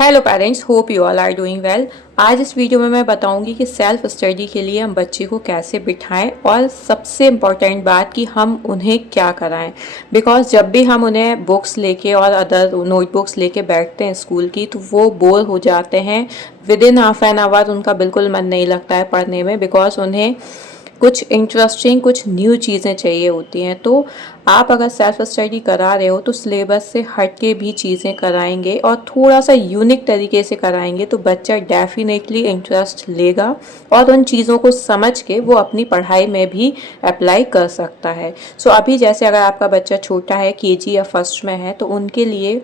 Hello parents, hope you all are doing well. आज इस video में मैं बताऊंगी कि सेल्फ स्टडी के लिए हम बच्चे को कैसे बिठाएं और सबसे इम्पॉर्टेंट बात कि हम उन्हें क्या कराएं। बिकॉज जब भी हम उन्हें बुक्स लेके और अदर नोटबुक्स लेके बैठते हैं स्कूल की, तो वो बोर हो जाते हैं। With in half an hour उनका बिल्कुल मन नहीं लगता है पढ़ने में, बिकॉज उन्हें कुछ इंटरेस्टिंग, कुछ न्यू चीज़ें चाहिए होती हैं। तो आप अगर सेल्फ स्टडी करा रहे हो तो सिलेबस से हट के भी चीज़ें कराएंगे और थोड़ा सा यूनिक तरीके से कराएंगे तो बच्चा डेफिनेटली इंटरेस्ट लेगा और उन चीज़ों को समझ के वो अपनी पढ़ाई में भी अप्लाई कर सकता है। सो अभी जैसे अगर आपका बच्चा छोटा है, केजी या फर्स्ट में है, तो उनके लिए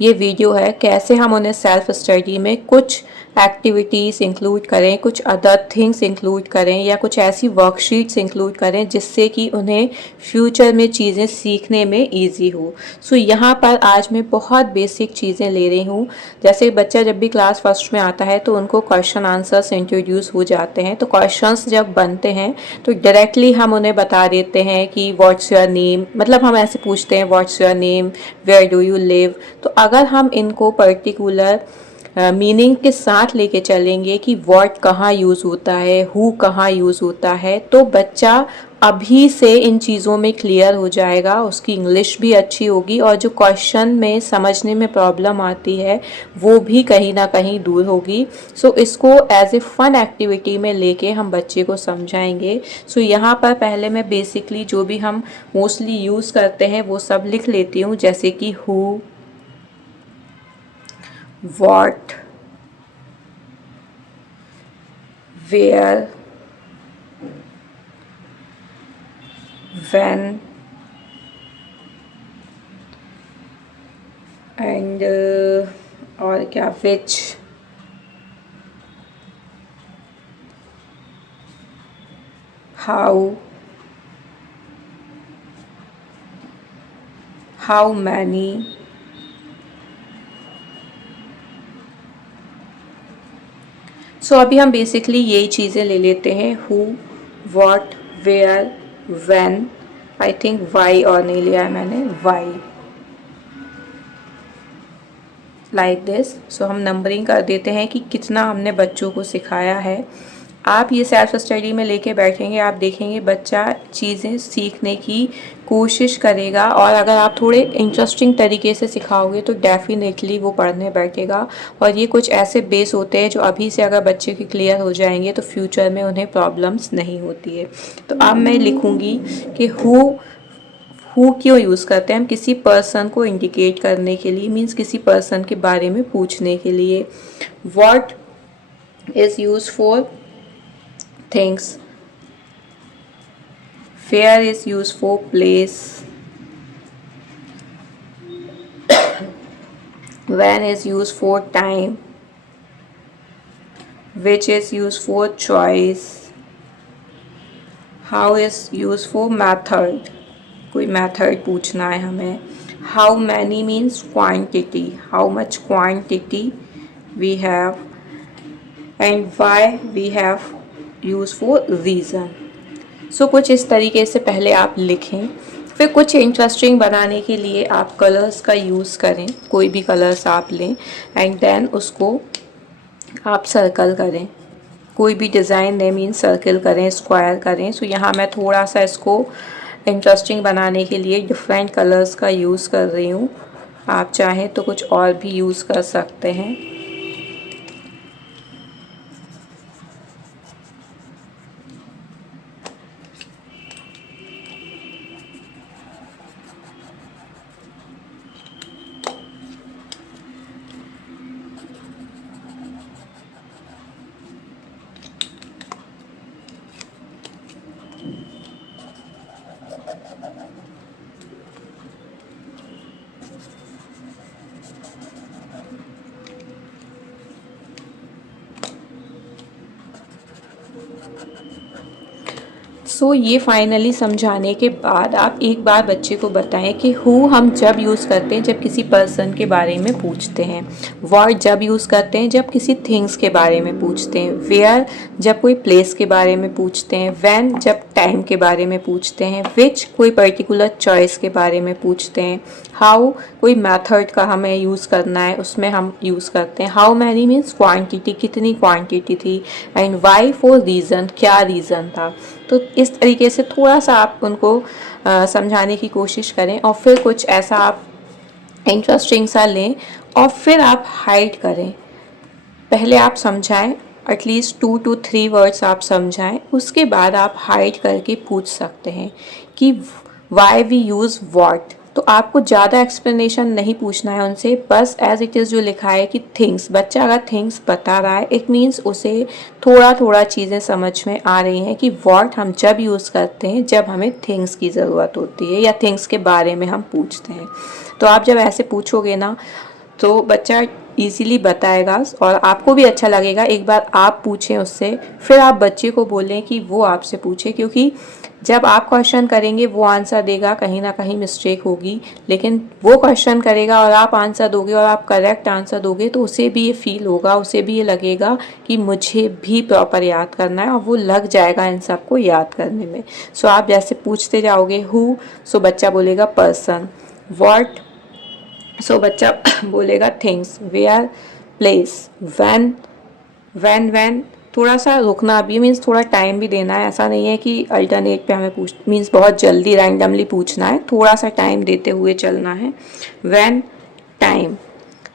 ये वीडियो है कैसे हम उन्हें सेल्फ स्टडी में कुछ एक्टिविटीज़ इंक्लूड करें, कुछ अदर थिंग्स इंक्लूड करें या कुछ ऐसी वर्कशीट्स इंक्लूड करें जिससे कि उन्हें फ्यूचर में चीज़ें सीखने में इजी हो। सो यहाँ पर आज मैं बहुत बेसिक चीज़ें ले रही हूँ। जैसे बच्चा जब भी क्लास फर्स्ट में आता है तो उनको क्वेश्चन आंसर्स इंट्रोड्यूस हो जाते हैं। तो क्वेश्चंस जब बनते हैं तो डायरेक्टली हम उन्हें बता देते हैं कि व्हाट्स योर नेम, मतलब हम ऐसे पूछते हैं what's your name, where do you live. तो अगर हम इनको पर्टिकुलर मीनिंग के साथ लेके चलेंगे कि व्हाट कहाँ यूज़ होता है, हु कहाँ यूज़ होता है, तो बच्चा अभी से इन चीज़ों में क्लियर हो जाएगा, उसकी इंग्लिश भी अच्छी होगी और जो क्वेश्चन में समझने में प्रॉब्लम आती है वो भी कहीं ना कहीं दूर होगी। सो इसको एज ए फन एक्टिविटी में लेके हम बच्चे को समझाएंगे। सो यहाँ पर पहले मैं बेसिकली जो भी हम मोस्टली यूज़ करते हैं वो सब लिख लेती हूँ, जैसे कि who, what, where, when and और क्या, which, how many, सो अभी हम बेसिकली यही चीज़ें ले लेते हैं, who, what, where, when, I think why और नहीं लिया है मैंने, वाई, लाइक दिस। सो हम नंबरिंग कर देते हैं कि कितना हमने बच्चों को सिखाया है। आप ये सेल्फ स्टडी में लेके बैठेंगे, आप देखेंगे बच्चा चीज़ें सीखने की कोशिश करेगा और अगर आप थोड़े इंटरेस्टिंग तरीके से सिखाओगे तो डेफिनेटली वो पढ़ने बैठेगा। और ये कुछ ऐसे बेस होते हैं जो अभी से अगर बच्चे के क्लियर हो जाएंगे तो फ्यूचर में उन्हें प्रॉब्लम्स नहीं होती है। तो अब मैं लिखूँगी कि हु क्यों यूज़ करते हैं हम, किसी पर्सन को इंडिकेट करने के लिए, मीन्स किसी पर्सन के बारे में पूछने के लिए। What is use for things, where is used for place, when is used for time, which is used for choice, how is used for method, कोई मेथड पूछना है हमें। How many means quantity, how much quantity we have, and why we have use for reason. So कुछ इस तरीके से पहले आप लिखें। फिर कुछ इंटरेस्टिंग बनाने के लिए आप कलर्स का यूज़ करें, कोई भी कलर्स आप लें एंड देन उसको आप सर्कल करें। कोई भी डिज़ाइन ने मीन सर्कल करें, स्क्वायर करें। सो यहाँ मैं थोड़ा सा इसको इंटरेस्टिंग बनाने के लिए डिफरेंट कलर्स का यूज़ कर रही हूँ। आप चाहें तो कुछ और भी यूज़ कर सकते हैं। सो ये फाइनली समझाने के बाद आप एक बार बच्चे को बताएं कि हु हम जब यूज़ करते हैं जब किसी पर्सन के बारे में पूछते हैं, व्हाट जब यूज़ करते हैं जब किसी थिंग्स के बारे में पूछते हैं, वेयर जब कोई प्लेस के बारे में पूछते हैं, व्हेन जब टाइम के बारे में पूछते हैं, विच कोई पर्टिकुलर चॉइस के बारे में पूछते हैं, हाउ कोई मेथड का हमें यूज़ करना है उसमें हम यूज़ करते हैं, हाउ मैनी मीन्स क्वांटिटी कितनी क्वांटिटी थी, एंड वाई फॉर रीज़न क्या रीज़न था। तो इस तरीके से थोड़ा सा आप उनको समझाने की कोशिश करें और फिर कुछ ऐसा आप इंटरेस्टिंग सा लें और फिर आप हाइड करें। पहले आप समझाएं, एटलीस्ट 2 to 3 वर्ड्स आप समझाएं, उसके बाद आप हाइड करके पूछ सकते हैं कि वाई वी यूज़ व्हाट। तो आपको ज़्यादा एक्सप्लेनेशन नहीं पूछना है उनसे, बस एज इट इज़ जो लिखा है कि थिंग्स, बच्चा अगर थिंग्स बता रहा है इट मीन्स उसे थोड़ा थोड़ा चीज़ें समझ में आ रही हैं कि व्हाट हम जब यूज़ करते हैं जब हमें थिंग्स की ज़रूरत होती है या थिंग्स के बारे में हम पूछते हैं। तो आप जब ऐसे पूछोगे ना तो बच्चा इजीली बताएगा और आपको भी अच्छा लगेगा। एक बार आप पूछें उससे, फिर आप बच्चे को बोलें कि वो आपसे पूछे, क्योंकि जब आप क्वेश्चन करेंगे वो आंसर देगा, कहीं ना कहीं मिस्टेक होगी, लेकिन वो क्वेश्चन करेगा और आप आंसर दोगे और आप करेक्ट आंसर दोगे तो उसे भी ये फील होगा, उसे भी ये लगेगा कि मुझे भी प्रॉपर याद करना है और वो लग जाएगा इन सबको याद करने में। सो आप जैसे पूछते जाओगे हु, सो बच्चा बोलेगा पर्सन, व्हाट सो बच्चा बोलेगा थिंग्स, वेयर प्लेस, व्हेन थोड़ा सा रुकना भी मीन्स थोड़ा टाइम भी देना है। ऐसा नहीं है कि अल्टरनेट पे हमें पूछ मीन्स बहुत जल्दी रैंडमली पूछना है, थोड़ा सा टाइम देते हुए चलना है। When time,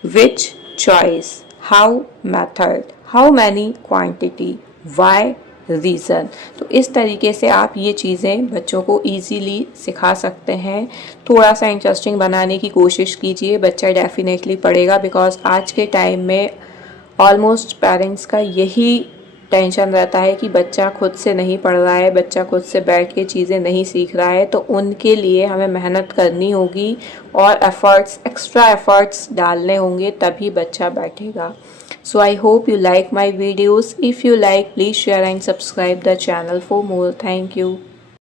which choice, how method, how many quantity, why reason. तो इस तरीके से आप ये चीज़ें बच्चों को इजीली सिखा सकते हैं। थोड़ा सा इंटरेस्टिंग बनाने की कोशिश कीजिए, बच्चा डेफिनेटली पढ़ेगा, बिकॉज आज के टाइम में ऑलमोस्ट पेरेंट्स का यही टेंशन रहता है कि बच्चा खुद से नहीं पढ़ रहा है, बच्चा खुद से बैठ के चीज़ें नहीं सीख रहा है, तो उनके लिए हमें मेहनत करनी होगी और एफ़र्ट्स, एक्स्ट्रा एफ़र्ट्स डालने होंगे, तभी बच्चा बैठेगा। So I hope you like my videos. If you like, please share and subscribe the channel for more. Thank you.